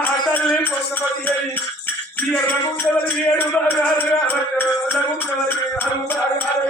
ఆ తల్లి కొంతమంది అయ్యి ఈ ఎర్రగుంటలకి ఏడు భాగాలు కావచ్చు ఎర్రగుంటలకి ఆరు భాగాలు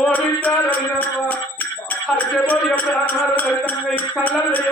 ఓడించాలి అన్నమాట అద్దెలో ఎప్పుడు అన్నారు కళ్ళల్లో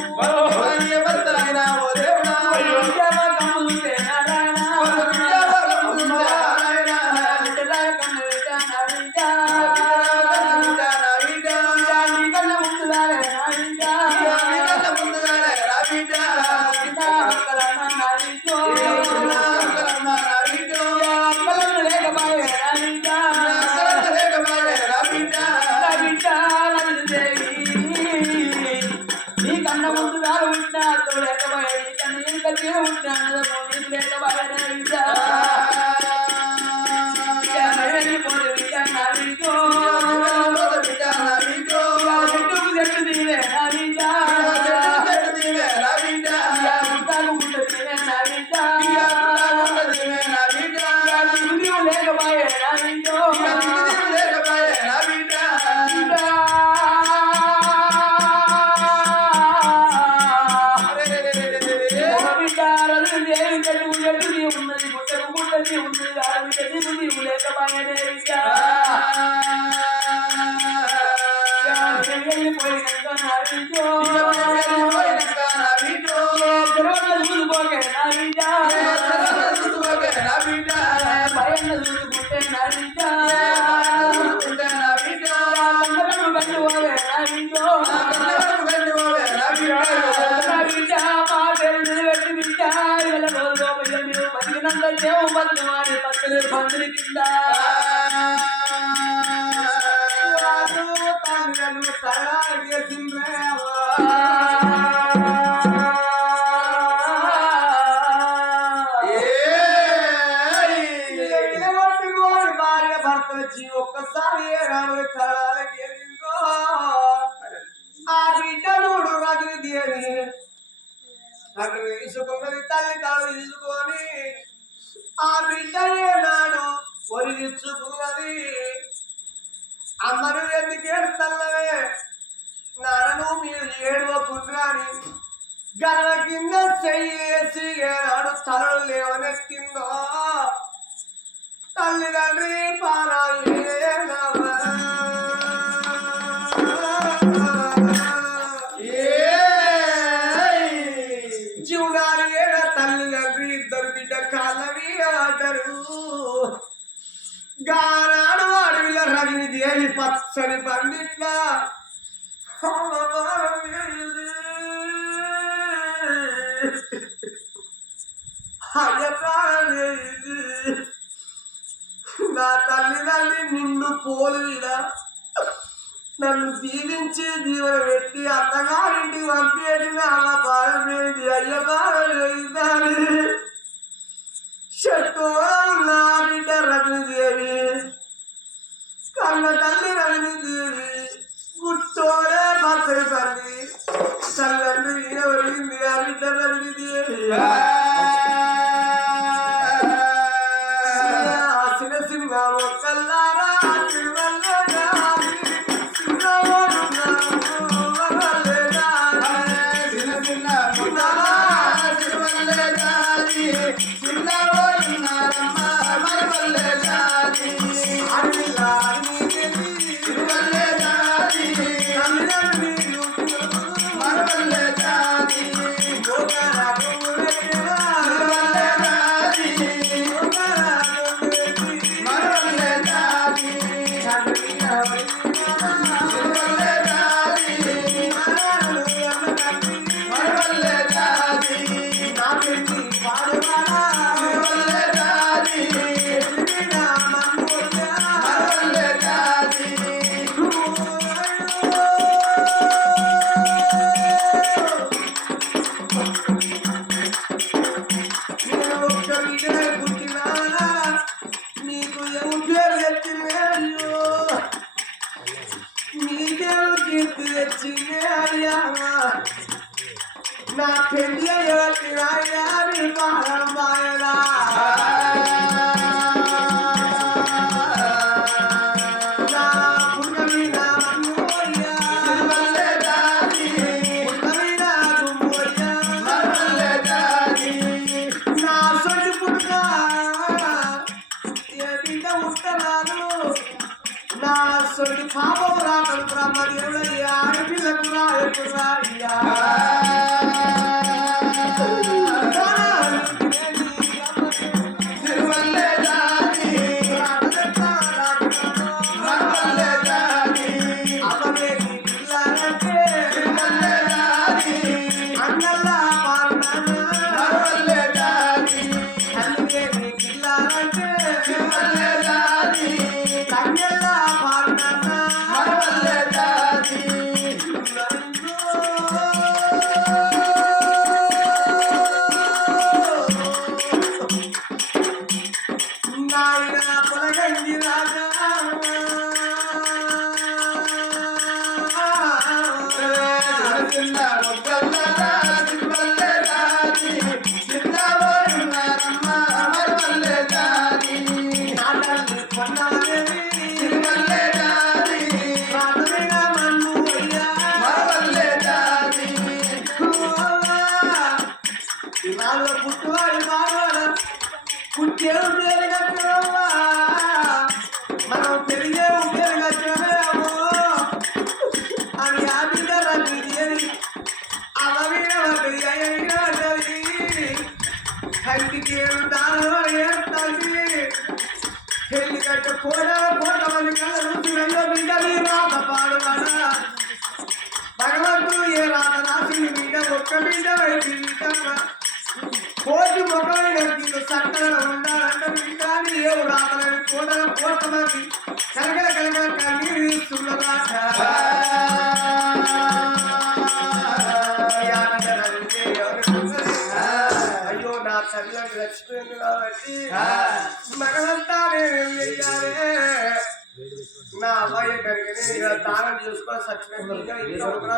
ముందు కాదు ఉంటా అక్కడ లేకపోయా నీకు లేకపోయా ఉంటా వచ్చి ఒక్కసారి రాముడి తలాలకి ఆ బిడ్డ నోడు రగిలి తీయని అక్కడ వేసుకోమని తల్లి తల తీసుకో ఆ బిడ్డనేనాడు ఒరిగించుకున్నది. అందరూ ఎందుకు ఏడుతల్లవే నాను మీరు ఏడవకుండా గల కింద చెయ్యేసి ఏనాడు లేవనేస్ కింద పచ్చని పండిట్లా నా తల్లిదండ్రి నిన్ను పోలిరా నన్ను జీవించి జీవన పెట్టి అత్తగారింటికి పంపేది అలా భారం ఏది అయ్య భారం ఏదని చెట్టు నా బిడ్డ రజనీదేవి కన్న తల్లి రవినిదేవి గుట్టోరే భద్ర తల్లి తల్లి ఎవరి బిడ్డ రవినిదేవి అమ్మ దేవుడయ్యా పిల్లకు రాయకు రాయ్యా బిడ్డ బిడ్డమ్మ కోటి మొక్కలైన సక్కలు ఉండాలంటే బిడ్డాన్ని ఏవు రాకలేదు కోటల కోటలకి కలగల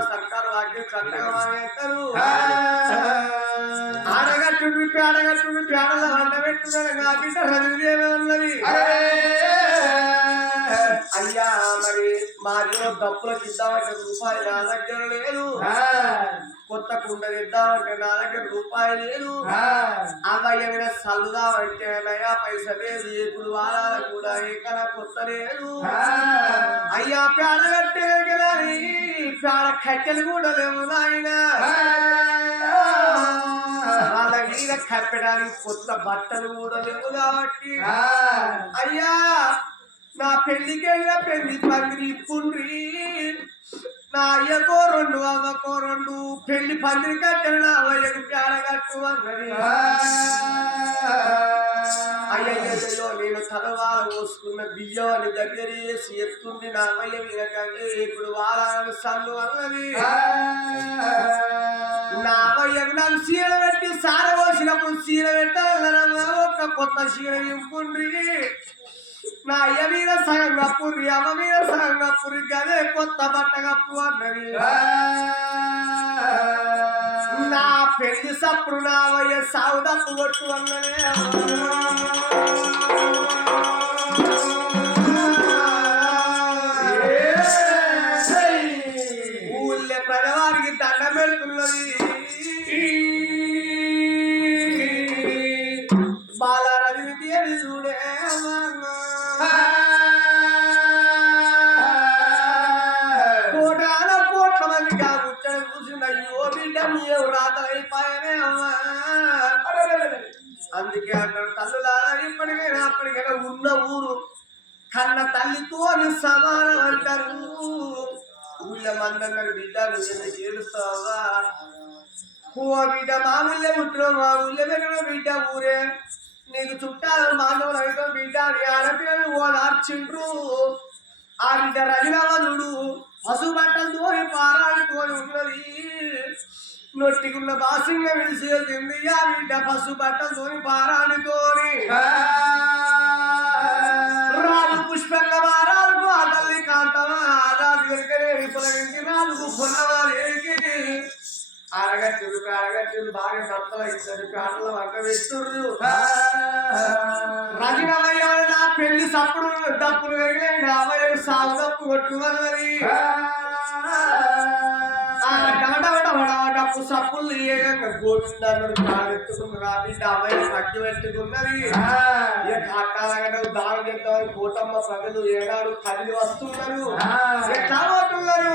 సర్కారు వాక్యం చక్కగా వాడేస్తారు. ఆడగట్టు పేడగట్టు పేడల వంట పెట్టుదని కాబట్టి రవిదేవే ఉన్నది అయ్యా మరి మారిలో డబ్బుల కింద రూపాయలు నా దగ్గర లేదు కొత్త కుండ ఇద్దామంటే నా దగ్గర రూపాయి లేదు. అమ్మయ్య మీద చల్లుదామంటే నయా పైస లేదు. ఇప్పుడు వారాల కూడా ఏకన కొత్త లేదు. అయ్యా పేడ కట్టే కదా పేడ కట్టెలు కూడా లేవు నాయన. వాళ్ళ మీద కట్టడానికి కొత్త బట్టలు కూడా లేవు కాబట్టి. అయ్యా నా పెళ్ళికి వెళ్ళిన పెళ్ళి పందిరి ఇప్పుండ్రి నా అయ్యకో రెండు అవ్వకో రెండు పెళ్ళి పందిరి కట్టెలు నా అవ్వయ్యకు పేడ కట్టు అన్నది నేను తలవాల పోసుకున్న బియ్యాన్ని దగ్గర వేసి ఎత్తుంది నా అమ్మయ్య వినకండి ఇప్పుడు వారాలను సల్లు అన్నది. నా అమ్మయ్యకు నాకు చీర పెట్టి సార పోసినప్పుడు సీర పెట్టాలన్నా ఒక కొత్త చీర ఇంపుండ్రి నా అయ్య మీద సగం కప్పుర్రి అమ్మ మీద సగం కప్పుర్రి గదే కొత్త బట్ట కప్పు అన్నది. నా పెళ్ళి సప్పుడు నా అయ్య సాగుదప్పు కొట్టు అన్నదే. ఊళ్ళో ప్రజవారికి ఊళ్ళో మందన్నారు బిడ్డ నువ్వు ఎందుకు ఏడుస్తావా ఓ బిడ్డ మా ఊళ్ళో పుట్టిన మా ఊళ్ళో పెట్టిన బిడ్డ ఊరే. నీకు చుట్టాలు మానవులు అయితే బిడ్డ ఆడపిల్లలు ఓ నార్చిండ్రు. ఆ బిడ్డ రజనవనుడు పశు బట్టలతో పారాడుతూ ఉన్నది నొట్టికున్న బాసింగ విడిసేసింది ఆ బిడ్డ పశు బట్టలతో పారాడుతోని రాజు పుష్పంగ వారాలకు నాలుగు పొన్నవారికి అరగట్టులు బాగా సత్తల ఇద్దరు కాటలు వంట వేస్తుర్రు. రజనమయ్య నా పెళ్ళి సప్పుడు దప్పులు వెళ్ళాడు నా సాగు దప్పు కొట్టుమన్నది సప్పులు అమ్మాయి సగ్గు పెట్టుకున్నది కోటమ్మ ప్రజలు ఏడాడు కదిలి వస్తున్నారు ఎట్లా పోతున్నారు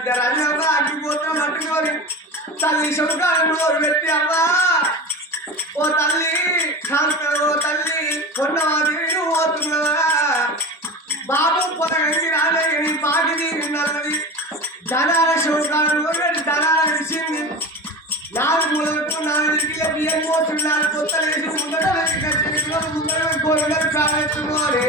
అంటారు బిడ్డ రజనగా అడ్డిపోతాం అంటుకోని తల్లి శుభకాలను పెట్టి అవ్వా. ఓ తల్లి ఓ తల్లి కొన్నవాదేవి పోతున్నావా బాబు పొదగంగి రాలే నీ బాగి తీరినది ధనాల శోకాలను ధనాల విషయంది నాలుగు మూలలకు నాలుగు ఇంటికి బియ్యం పోతున్నారు? కొత్త లేచి ముందర వెనక ముందర గోరుగారు కావెత్తుకోవాలి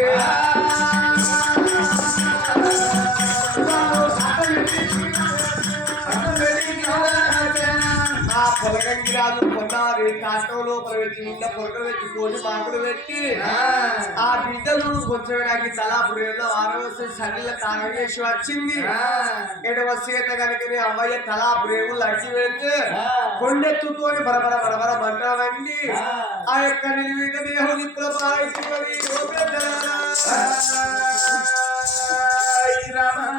రాజు కొన్నారు కాష్టం లోపల పెట్టి నిండా పొరకలు పెట్టి కోటి మాకులు పెట్టి ఆ. బిడ్డలు కొంచెం నాకు ఈ తలాపు రేళ్ళ వారం వస్తే సన్నిల తాగం చేసి వచ్చింది. ఎడవ సీత కనుక అమ్మాయి తలాపు రేవులు అడ్డి పెడితే కొండెత్తుతోని బరబర బరబర మంటామండి ఆ. యొక్క నిలువిక పాయించుకొని